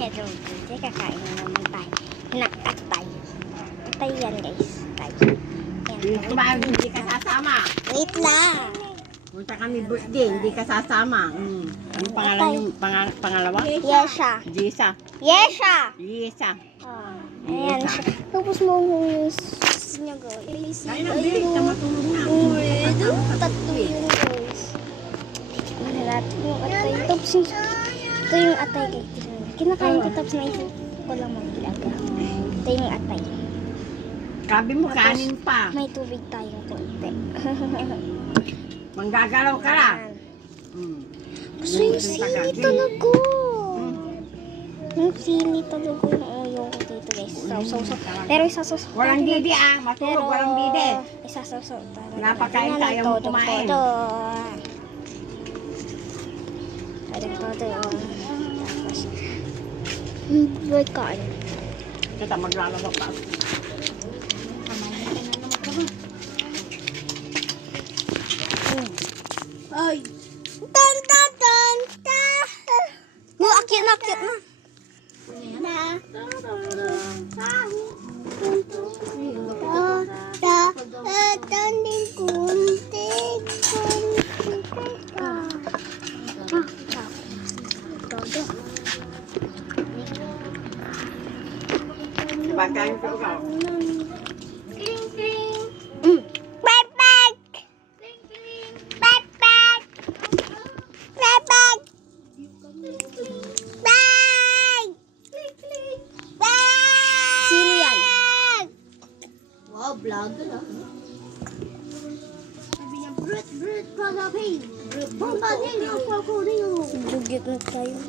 Hello guys, kakain na naman tayo ng atay. Atay yan guys. Kumain, hindi ka sasama. Wait lang. Punta kami birthday, hindi ka sasama. Ano pangalan yung pangalawa? Yesha. Jisa. Yesha! Jisa. Ayan siya. Tapos mo yung niya guys. Kaya na, bilis ka matulog na. Tatlo yun guys. Ano natin yung atay. Tapos ito yung atay guys. Kinakain ko tapos naisip ko lang maglaga. Ito yung atay. Sabi mo, kanin pa. May tubig tayong konti. Manggagalaw ka lang. Gusto yung sili talaga. Yung sili talaga yung uyo ko dito guys. Sausaw. Pero isasaw. Walang didi matulog, walang didi. Isasaw talaga. Napakain tayo mo kumain. Todo. Kain. Kita maglalaba pa. Ay. Tan. Akit na. Pagkain ko ikaw. Vlogger ah. Sabi niya, Brut, kagapin. Sinugit na tayo.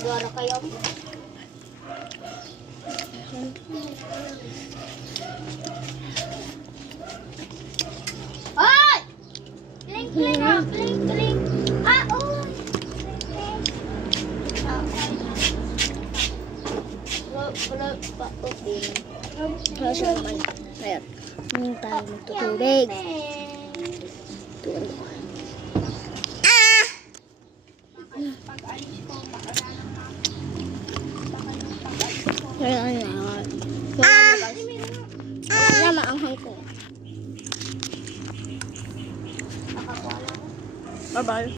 Dua kayo. Ay! Kling. Ah, oh. Kasi naman, ayan, hindi tayo magtutubig. Wala na maanghang ko. Bye-bye.